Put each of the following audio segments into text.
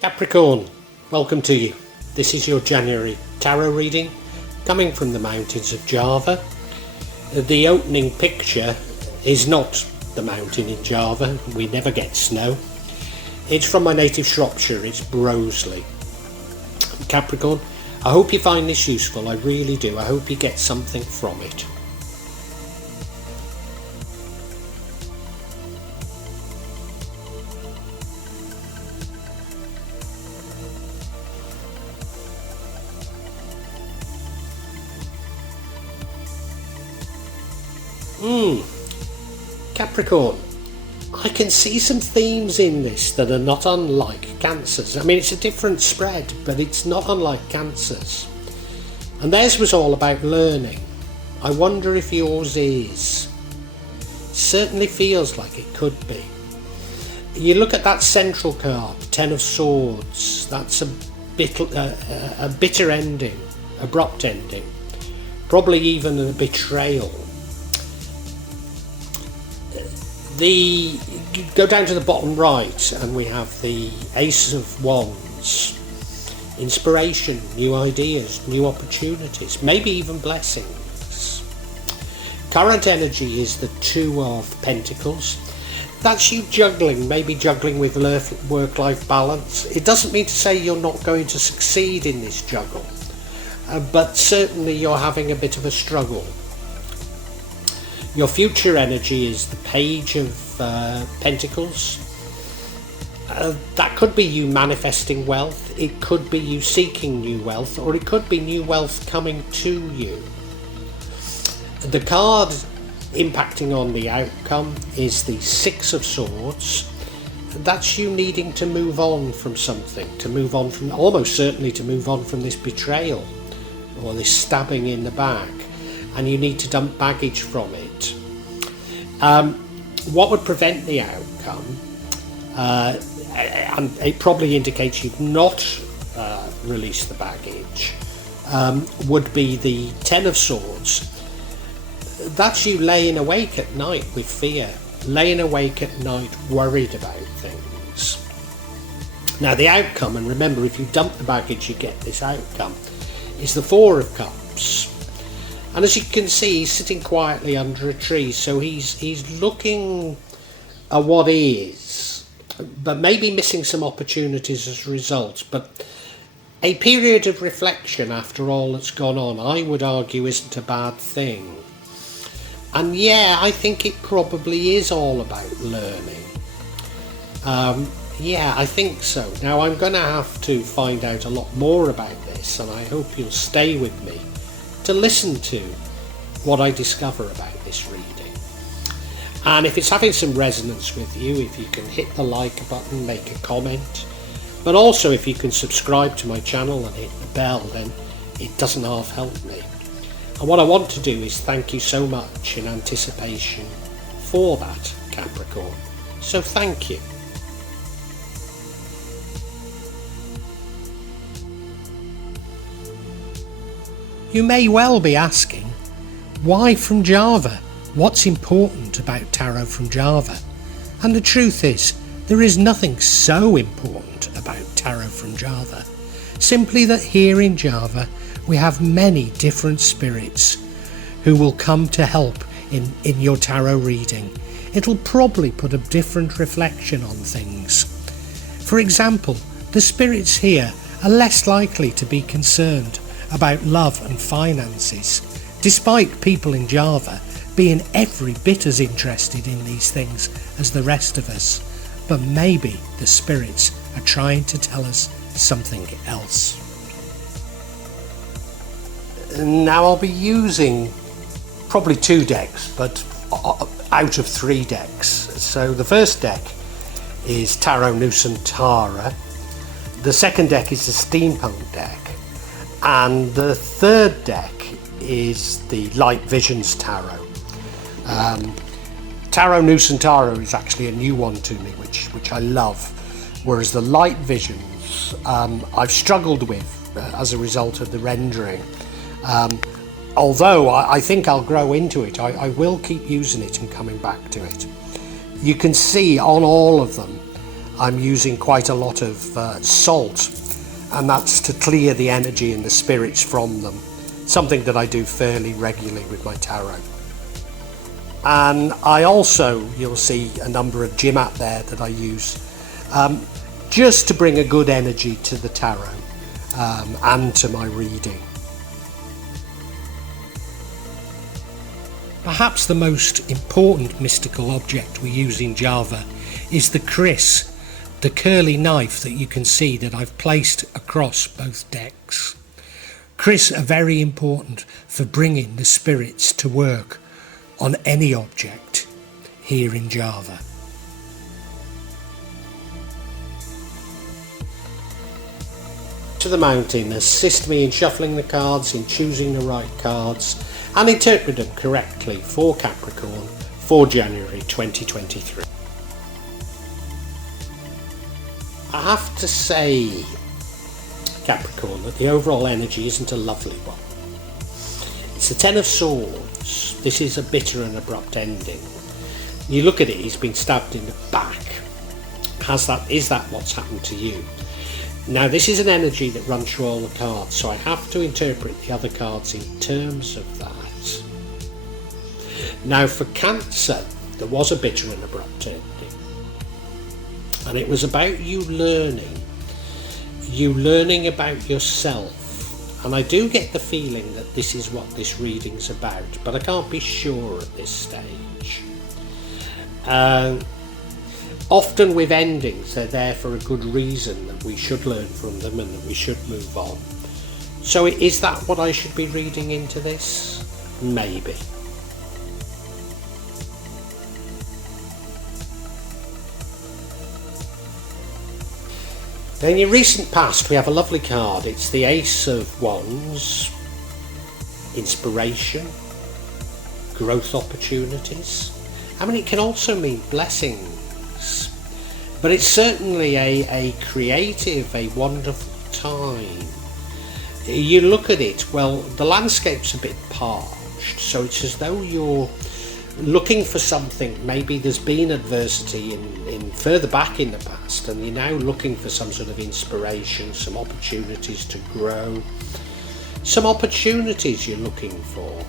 Capricorn, welcome to you. This is your January tarot reading coming from the mountains of Java. The opening picture is not the mountain in Java. We never get snow. It's from my native Shropshire. It's Broseley. Capricorn, I hope you find this useful. I really do. I hope you get something from it. Capricorn, I can see some themes in this that are not unlike Cancer's. I mean, it's a different spread, but it's not unlike Cancer's. And theirs was all about learning. I wonder if yours is. Certainly feels like it could be. You look at that central card, Ten of Swords. That's a bitter ending, abrupt ending. Probably even a betrayal. Go down to the bottom right and we have the Ace of Wands. Inspiration, new ideas, new opportunities, maybe even blessings. Current energy is the Two of Pentacles. That's you juggling, maybe juggling with work-life balance. It doesn't mean to say you're not going to succeed in this juggle, but certainly you're having a bit of a struggle. Your future energy is the Page of Pentacles. That could be you manifesting wealth, it could be you seeking new wealth, or it could be new wealth coming to you. The card impacting on the outcome is the Six of Swords. That's you needing to move on from something, to move on from, almost certainly to move on from this betrayal or this stabbing in the back, and you need to dump baggage from it. What would prevent the outcome, and it probably indicates you've not released the baggage, would be the Ten of Swords. That's you laying awake at night with fear, laying awake at night worried about things. Now the outcome, and remember, if you dump the baggage you get this outcome, is the Four of Cups. And as you can see, he's sitting quietly under a tree, so he's looking at what is, but maybe missing some opportunities as a result. But a period of reflection after all that's gone on, I would argue, isn't a bad thing. And yeah, I think it probably is all about learning. Yeah, I think so. Now I'm going to have to find out a lot more about this, and I hope you'll stay with me to listen to what I discover about this reading. And if it's having some resonance with you, if you can hit the like button, make a comment, but also if you can subscribe to my channel and hit the bell, then it doesn't half help me. And what I want to do is thank you so much in anticipation for that, Capricorn. So thank you. You may well be asking, why from Java? What's important about tarot from Java? And the truth is, there is nothing so important about tarot from Java. Simply that here in Java, we have many different spirits who will come to help in your tarot reading. It'll probably put a different reflection on things. For example, the spirits here are less likely to be concerned about love and finances, despite people in Java being every bit as interested in these things as the rest of us. But maybe the spirits are trying to tell us something else. Now I'll be using probably 2 decks, but out of 3 decks. So the first deck is Tarot Nusantara, the second deck is the Steampunk deck, and the third deck is the Light Visions Tarot. Tarot Nusantara is actually a new one to me, which I love, whereas the Light Visions I've struggled with as a result of the rendering. Although I think I'll grow into it, I will keep using it and coming back to it. You can see on all of them I'm using quite a lot of salt, and that's to clear the energy and the spirits from them. Something that I do fairly regularly with my tarot. And I also, you'll see a number of gem out there that I use just to bring a good energy to the tarot and to my reading. Perhaps the most important mystical object we use in Java is the kris, the curly knife that you can see that I've placed across both decks. Kris are very important for bringing the spirits to work on any object here in Java. To the mountain, assist me in shuffling the cards, in choosing the right cards and interpret them correctly for Capricorn for January 2023. I have to say, Capricorn, that the overall energy isn't a lovely one. It's the Ten of Swords. This is a bitter and abrupt ending. You look at it, he's been stabbed in the back. Is that what's happened to you? Now, this is an energy that runs through all the cards, so I have to interpret the other cards in terms of that. Now, for Cancer, there was a bitter and abrupt ending. And it was about you learning about yourself. And I do get the feeling that this is what this reading's about, but I can't be sure at this stage. Often with endings, they're there for a good reason, that we should learn from them and that we should move on. So is that what I should be reading into this? Maybe. Now, in your recent past, we have a lovely card. It's the Ace of Wands, inspiration, growth opportunities. I mean, it can also mean blessings, but it's certainly a creative, a wonderful time. You look at it, well, the landscape's a bit parched, so it's as though you're looking for something. Maybe there's been adversity in further back in the past, and you're now looking for some sort of inspiration, some opportunities to grow, some opportunities you're looking for.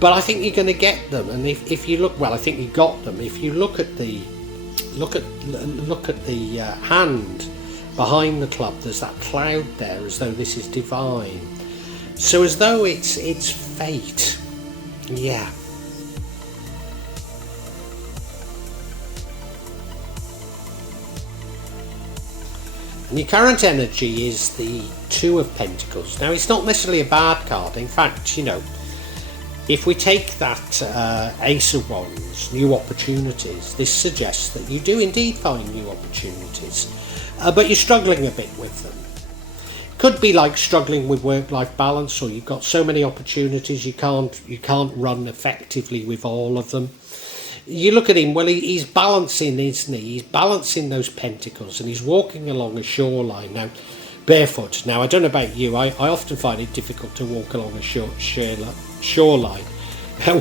But I think you're going to get them, and if you look, well, I think you got them. If you look at the hand behind the club, there's that cloud there, as though this is divine. So as though it's fate. Yeah. And your current energy is the Two of Pentacles. Now, it's not necessarily a bad card. In fact, if we take that Ace of Wands, new opportunities, this suggests that you do indeed find new opportunities, but you're struggling a bit with them. Could be like struggling with work-life balance, or you've got so many opportunities you can't run effectively with all of them. You look at him, well, he's balancing, isn't he? He's balancing those pentacles, and he's walking along a shoreline now, barefoot. Now, I don't know about you, I often find it difficult to walk along a shoreline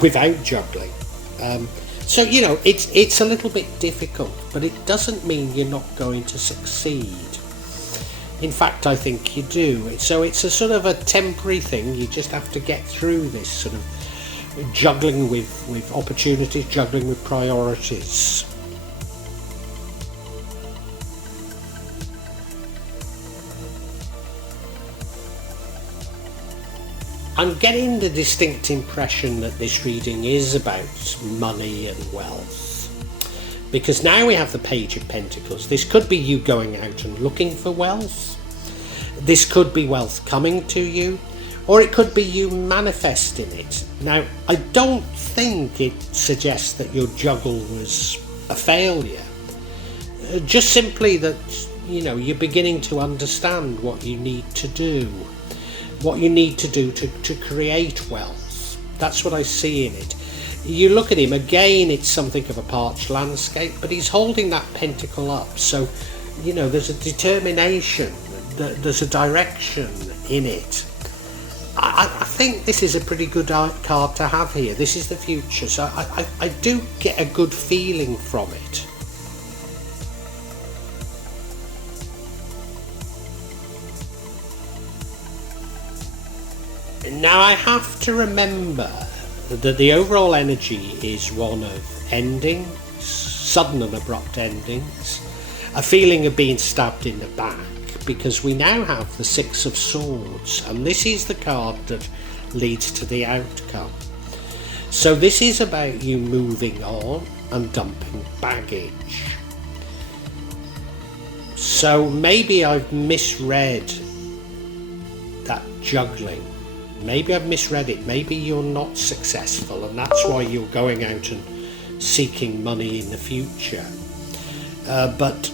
without juggling. So it's a little bit difficult, but it doesn't mean you're not going to succeed. In fact, I think you do. So it's a sort of a temporary thing. You just have to get through this sort of juggling with opportunities, juggling with priorities. I'm getting the distinct impression that this reading is about money and wealth, because now we have the Page of Pentacles. This could be you going out and looking for wealth. This could be wealth coming to you, or it could be you manifesting it. Now, I don't think it suggests that your juggle was a failure. Just simply that, you're beginning to understand what you need to do. What you need to do to create wealth. That's what I see in it. You look at him, again, it's something of a parched landscape, but he's holding that pentacle up. So, there's a determination, there's a direction in it. I think this is a pretty good card to have here. This is the future, so I do get a good feeling from it. Now I have to remember that the overall energy is one of endings, sudden and abrupt endings, a feeling of being stabbed in the back, because we now have the Six of Swords, and this is the card that leads to the outcome. So this is about you moving on and dumping baggage. So maybe I've misread that juggling. Maybe I've misread it. Maybe you're not successful and that's why you're going out and seeking money in the future. But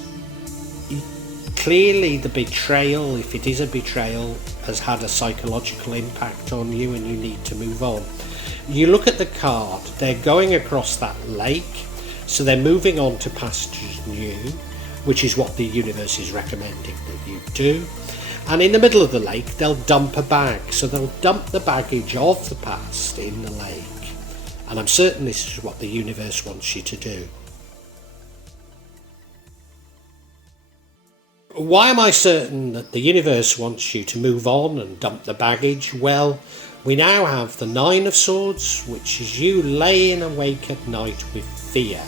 clearly the betrayal, if it is a betrayal, has had a psychological impact on you and you need to move on. You look at the card, they're going across that lake, so they're moving on to pastures new, which is what the universe is recommending that you do. And in the middle of the lake, they'll dump a bag. So they'll dump the baggage of the past in the lake. And I'm certain this is what the universe wants you to do. Why am I certain that the universe wants you to move on and dump the baggage? Well, we now have the Nine of Swords, which is you laying awake at night with fear.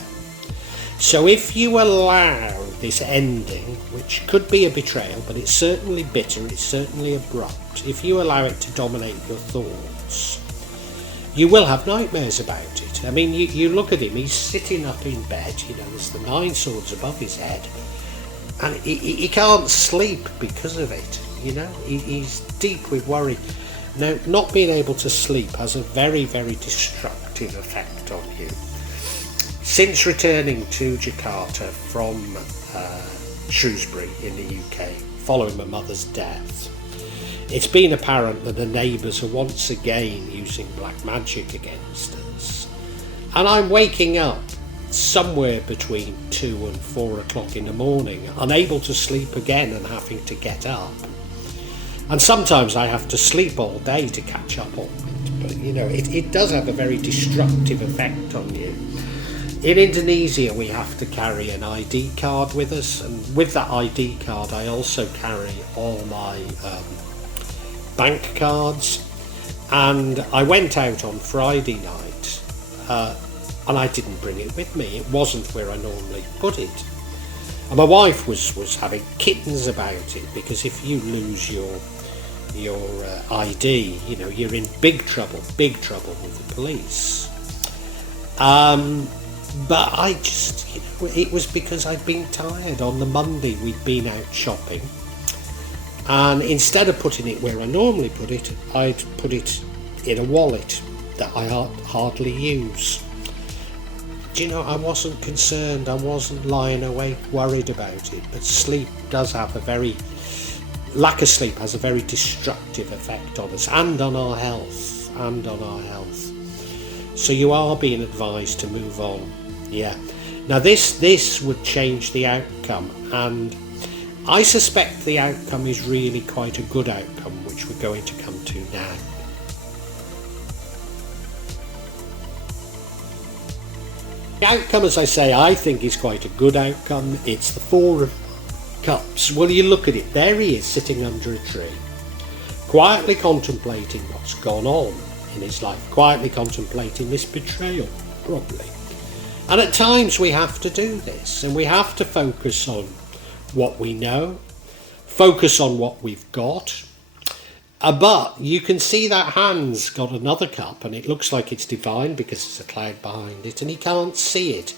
So if you allow this ending, which could be a betrayal, but it's certainly bitter, it's certainly abrupt, if you allow it to dominate your thoughts, you will have nightmares about it. I mean, you look at him, he's sitting up in bed, there's the Nine Swords above his head, and he can't sleep because of it, he's deep with worry. Now, not being able to sleep has a very, very destructive effect on you. Since returning to Jakarta from Shrewsbury in the UK, following my mother's death, it's been apparent that the neighbours are once again using black magic against us. And I'm waking up somewhere between 2 and 4 o'clock in the morning, unable to sleep again and having to get up. And sometimes I have to sleep all day to catch up on it. But, it does have a very destructive effect on you. In Indonesia, we have to carry an ID card with us, and with that ID card, I also carry all my bank cards. And I went out on Friday night, and I didn't bring it with me. It wasn't where I normally put it. And my wife was having kittens about it, because if you lose your ID, you're in big trouble with the police. But I just, it was because I'd been tired. On the Monday we'd been out shopping, and instead of putting it where I normally put it, I'd put it in a wallet that I hardly use. I wasn't concerned, I wasn't lying awake worried about it, but lack of sleep has a very destructive effect on us and on our health. So you are being advised to move on. Yeah. Now this would change the outcome, and I suspect the outcome is really quite a good outcome, which we're going to come to now. The outcome, as I say, I think is quite a good outcome. It's the Four of Cups. Well, you look at it, there he is sitting under a tree, quietly contemplating what's gone on in his life, quietly contemplating this betrayal, probably. And at times we have to do this, and we have to focus on what we know, focus on what we've got. But you can see that hand's got another cup, and it looks like it's divine because there's a cloud behind it, and he can't see it.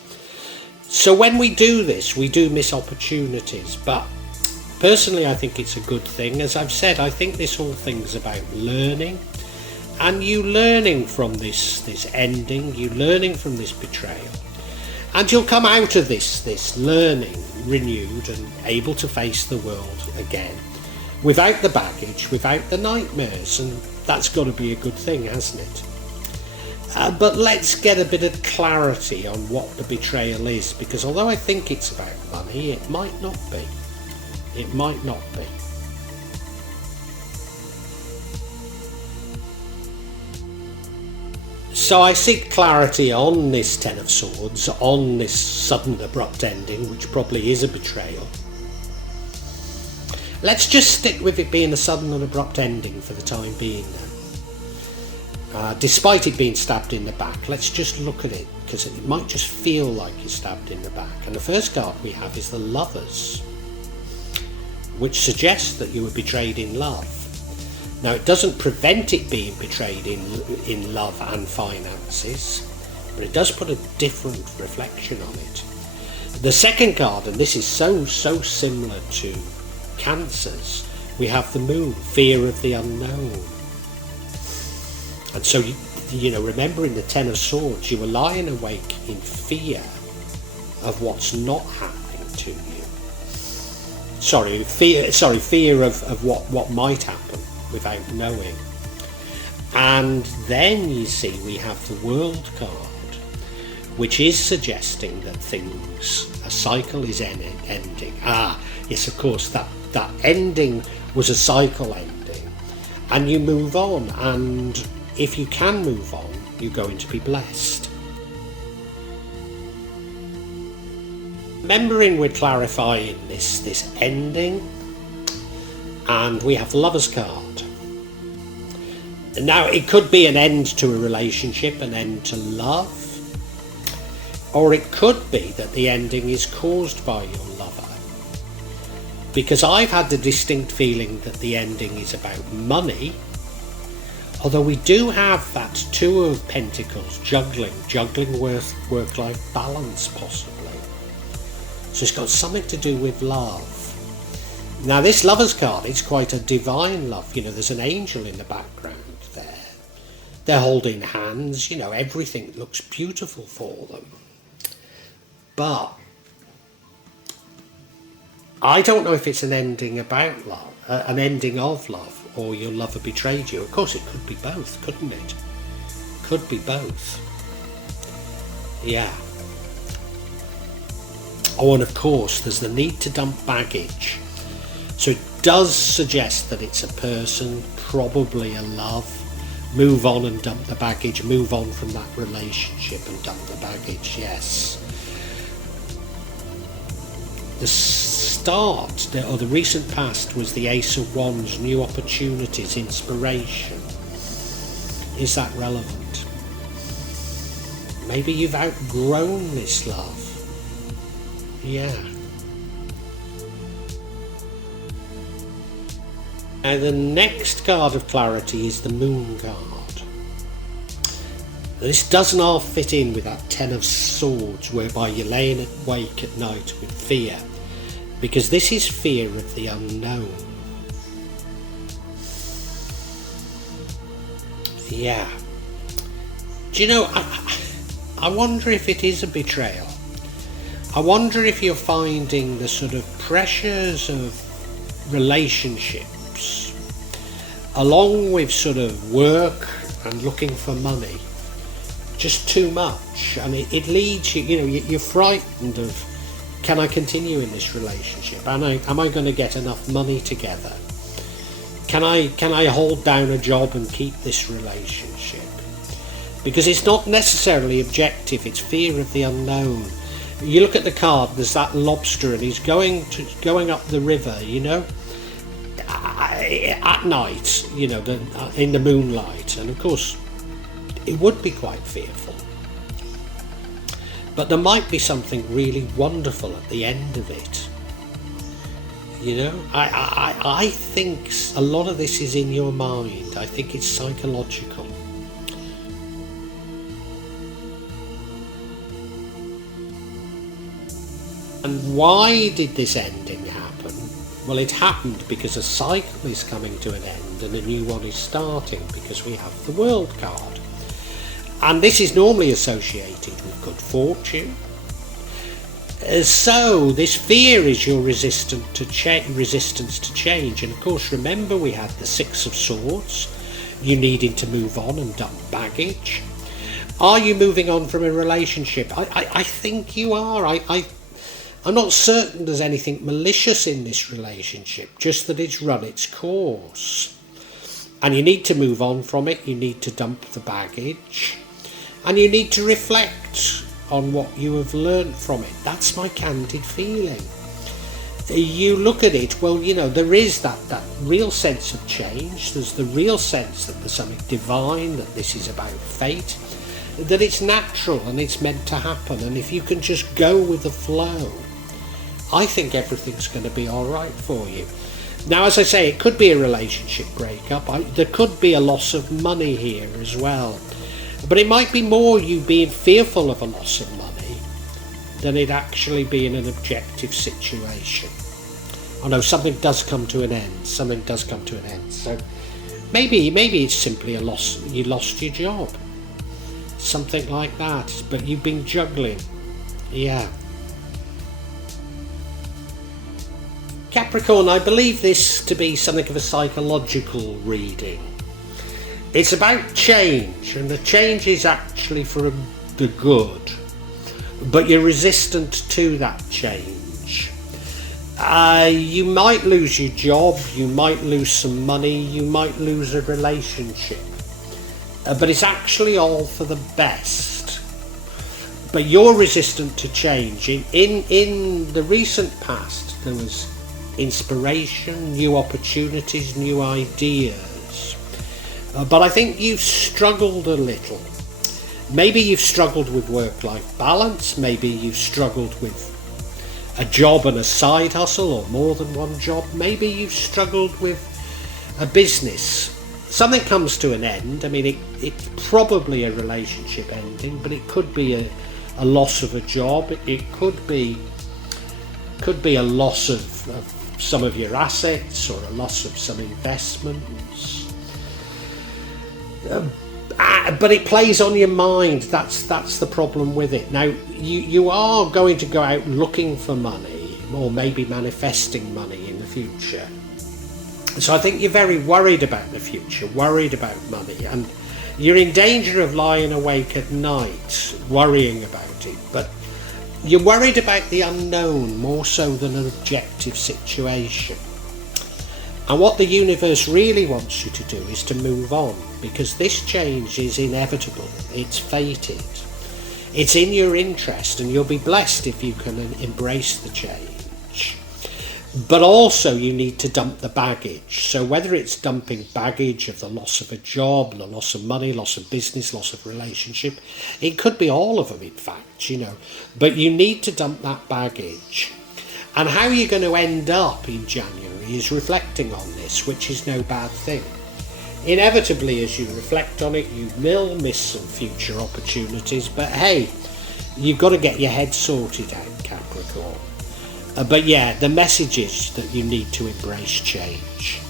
So when we do this, we do miss opportunities. But personally, I think it's a good thing. As I've said, I think this whole thing's about learning, and you learning from this ending, you learning from this betrayal, and you'll come out of this learning renewed and able to face the world again, without the baggage, without the nightmares, and that's got to be a good thing, hasn't it? But let's get a bit of clarity on what the betrayal is, because although I think it's about money, it might not be. It might not be. So I seek clarity on this Ten of Swords, on this sudden abrupt ending, which probably is a betrayal. Let's just stick with it being a sudden and abrupt ending for the time being then. despite it being stabbed in the back. Let's just look at it, because it might just feel like you're stabbed in the back. And the first card we have is the Lovers, which suggests that you were betrayed in love. Now, it doesn't prevent it being betrayed in love and finances, but it does put a different reflection on it. The second card, and this is so similar to Cancer's, we have the Moon, fear of the unknown. And so, you know, remember in the Ten of Swords, you were lying awake in fear of what's not happening to you. Fear of what might happen without knowing. And then you see we have the World card, which is suggesting that a cycle is ending. Yes, of course, that ending was a cycle ending, and you move on, and if you can move on, you're going to be blessed. Remembering we're clarifying this ending, and we have the Lovers card. Now, it could be an end to a relationship, an end to love, or it could be that the ending is caused by your lover. Because I've had the distinct feeling that the ending is about money, although we do have that Two of Pentacles, juggling work-life balance possibly. So it's got something to do with love. Now, this Lovers card is quite a divine love. You know, there's an angel in the background there. They're holding hands, you know, everything looks beautiful for them. But I don't know if it's an ending about love, an ending of love, or your lover betrayed you. Of course, it could be both, couldn't it? Could be both. Yeah. Oh, and of course, there's the need to dump baggage. So it does suggest that it's a person, probably a love. Move on and dump the baggage. Move on from that relationship and dump the baggage, yes. The start, or the recent past, was the Ace of Wands, new opportunities, inspiration. Is that relevant? Maybe you've outgrown this love. Yeah. Now the next card of clarity is the Moon card. This doesn't half fit in with that Ten of Swords, whereby you're laying awake at night with fear, because this is fear of the unknown. Yeah. Do you know, I wonder if it is a betrayal. I wonder if you're finding the sort of pressures of relationships, along with sort of work and looking for money, just too much. And it leads you, you know, you're frightened of, can I continue in this relationship? Am I going to get enough money together? Can I hold down a job and keep this relationship? Because it's not necessarily objective, it's fear of the unknown. You look at the card, there's that lobster, and he's going up the river, you know, at night, you know, in the moonlight, and of course it would be quite fearful. But there might be something really wonderful at the end of it. You know, I think a lot of this is in your mind. I think it's psychological. And why did this ending happen? Well, it happened because a cycle is coming to an end and a new one is starting, because we have the World card. And this is normally associated with good fortune. So this fear is your resistance to change. And of course, remember we had the Six of Swords, you needing to move on and dump baggage. Are you moving on from a relationship? I think you are. I'm not certain there's anything malicious in this relationship, just that it's run its course. And you need to move on from it, you need to dump the baggage, and you need to reflect on what you have learned from it. That's my candid feeling. you look at it, well, there is that real sense of change. There's the real sense that there's something divine, that this is about fate, that it's natural and it's meant to happen. And if you can just go with the flow, I think everything's going to be all right for you. Now, as I say, it could be a relationship breakup. There could be a loss of money here as well. But it might be more you being fearful of a loss of money than it actually being an objective situation. Oh no, something does come to an end. Something does come to an end. So maybe it's simply a loss. You lost your job. Something like that. But you've been juggling. Yeah. Capricorn, I believe this to be something of a psychological reading. It's about change, and the change is actually for the good, but you're resistant to that change. You might lose your job, you might lose some money, you might lose a relationship, but it's actually all for the best. But you're resistant to change. In the recent past, there was inspiration, new opportunities, new ideas. But I think you've struggled a little. Maybe you've struggled with work-life balance. Maybe you've struggled with a job and a side hustle, or more than one job. Maybe you've struggled with a business. Something comes to an end. I mean, it's probably a relationship ending, but it could be a loss of a job. It could be a loss of some of your assets, or a loss of some investments. But it plays on your mind. That's the problem with it. Now, you are going to go out looking for money, or maybe manifesting money in the future. So I think you're very worried about the future, worried about money, and you're in danger of lying awake at night worrying about it. But you're worried about the unknown more so than an objective situation. And what the universe really wants you to do is to move on, because this change is inevitable. It's fated. It's in your interest, and you'll be blessed if you can embrace the change. But also you need to dump the baggage. So whether it's dumping baggage of the loss of a job, the loss of money, loss of business, loss of relationship, it could be all of them, in fact, But you need to dump that baggage. And how you're going to end up in January is reflecting on this, which is no bad thing. Inevitably, as you reflect on it, you will miss some future opportunities, but hey, you've got to get your head sorted out, Capricorn. But yeah, the message is that you need to embrace change.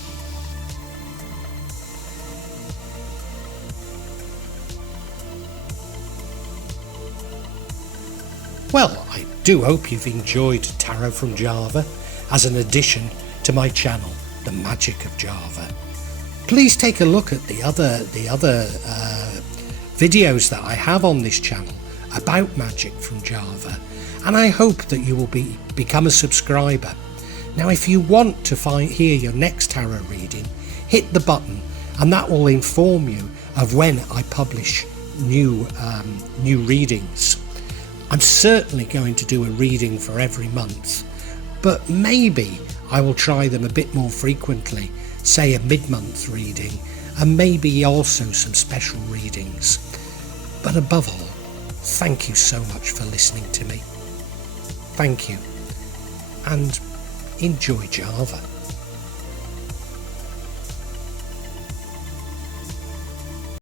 Well, I do hope you've enjoyed Tarot from Java as an addition to my channel, The Magic of Java. Please take a look at the other videos that I have on this channel about magic from Java, and I hope that you will become a subscriber. Now, if you want to hear your next tarot reading, hit the button, and that will inform you of when I publish new readings. I'm certainly going to do a reading for every month, but maybe I will try them a bit more frequently, say a mid-month reading, and maybe also some special readings. But above all, thank you so much for listening to me. Thank you, and enjoy Java.